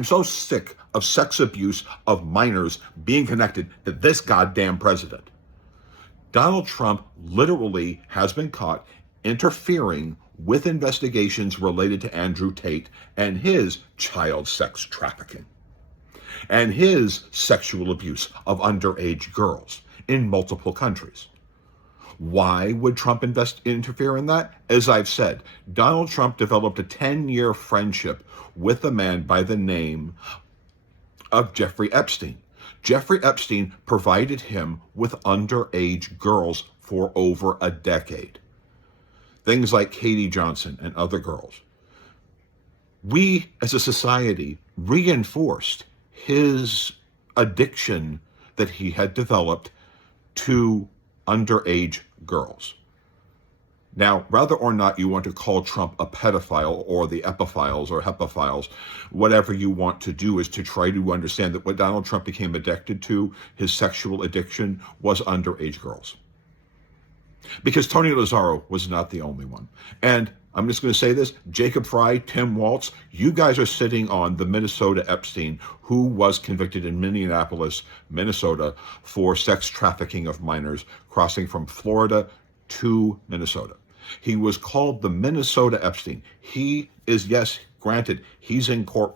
I'm so sick of sex abuse of minors being connected to this goddamn president. Donald Trump literally has been caught interfering with investigations related to Andrew Tate and his child sex trafficking and his sexual abuse of underage girls in multiple countries. Why would Trump interfere in that? As I've said, Donald Trump developed a 10-year friendship with a man by the name of Jeffrey Epstein. Jeffrey Epstein provided him with underage girls for over a decade. Things like Katie Johnson and other girls. We, as a society, reinforced his addiction that he had developed to underage girls. Now, whether or not you want to call Trump a pedophile or the epiphiles or hepaphiles, whatever you want to do is to try to understand that what Donald Trump became addicted to, his sexual addiction, was underage girls. Because Tony Lazzaro was not the only one. And I'm just going to say this, Jacob Frey, Tim Waltz, you guys are sitting on the Minnesota Epstein, who was convicted in Minneapolis, Minnesota, for sex trafficking of minors crossing from Florida to Minnesota. He was called the Minnesota Epstein. He is, yes, granted, he's in court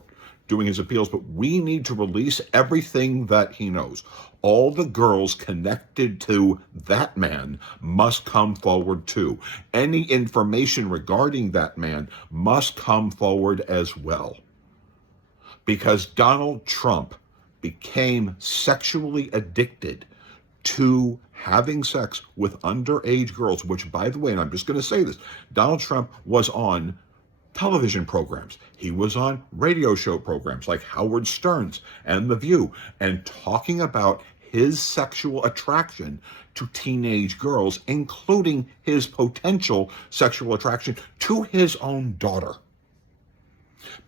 doing his appeals, but we need to release everything that he knows. All the girls connected to that man must come forward too. Any information regarding that man must come forward as well. Because Donald Trump became sexually addicted to having sex with underage girls, which, by the way, and I'm just going to say this, Donald Trump was on television programs. He was on radio show programs like Howard Stern's and The View, and talking about his sexual attraction to teenage girls, including his potential sexual attraction to his own daughter,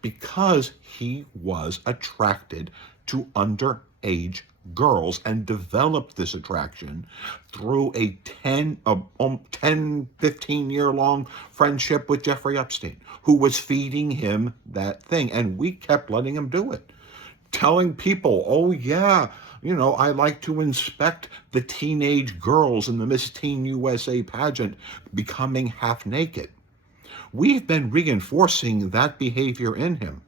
because he was attracted to underage girls and developed this attraction through a 15-year-long friendship with Jeffrey Epstein, who was feeding him that thing. And we kept letting him do it, telling people, oh yeah, you know, I like to inspect the teenage girls in the Miss Teen USA pageant becoming half naked. We've been reinforcing that behavior in him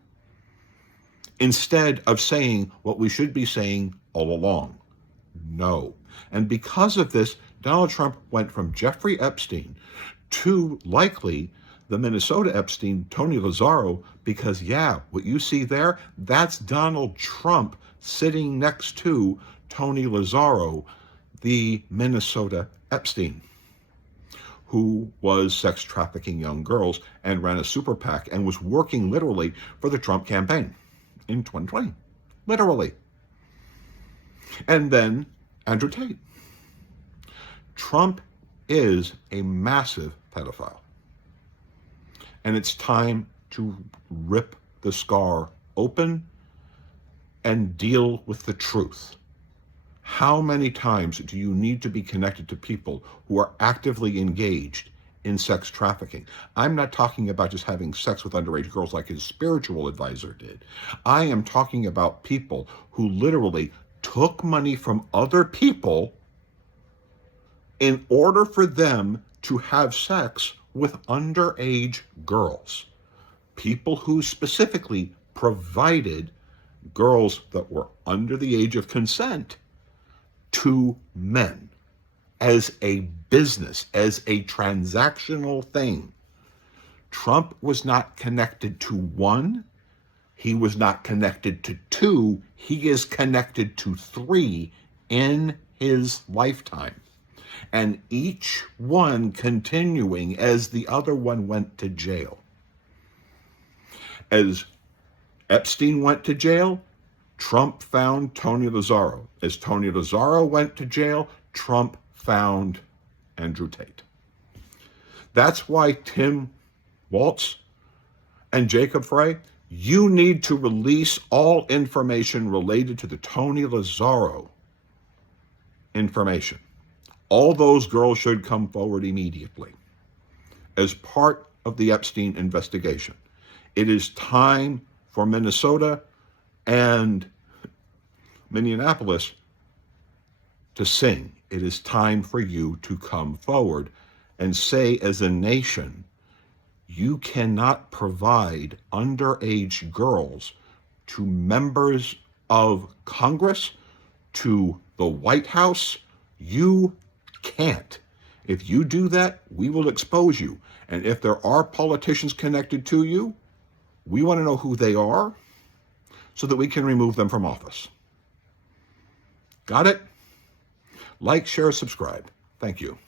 instead of saying what we should be saying all along. No. And because of this, Donald Trump went from Jeffrey Epstein to likely the Minnesota Epstein, Tony Lazzaro, because yeah, what you see there, that's Donald Trump sitting next to Tony Lazzaro, the Minnesota Epstein, who was sex trafficking young girls and ran a super PAC and was working literally for the Trump campaign in 2020. Literally. And then Andrew Tate. Trump is a massive pedophile. And it's time to rip the scar open and deal with the truth. How many times do you need to be connected to people who are actively engaged in sex trafficking? I'm not talking about just having sex with underage girls like his spiritual advisor did. I am talking about people who literally took money from other people in order for them to have sex with underage girls. People who specifically provided girls that were under the age of consent to men as a business, as a transactional thing. Trump was not connected to one. He was not connected to two. He is connected to three in his lifetime. And each one continuing as the other one went to jail. As Epstein went to jail, Trump found Tony Lazzaro. As Tony Lazzaro went to jail, Trump found Andrew Tate. That's why Tim Waltz and Jacob Frey, you need to release all information related to the Tony Lazzaro information. All those girls should come forward immediately as part of the Epstein investigation. It is time for Minnesota and Minneapolis to sing. It is time for you to come forward and say, as a nation, you cannot provide underage girls to members of Congress, to the White House. You can't. If you do that, we will expose you. And if there are politicians connected to you, we want to know who they are so that we can remove them from office. Got it? Like, share, subscribe. Thank you.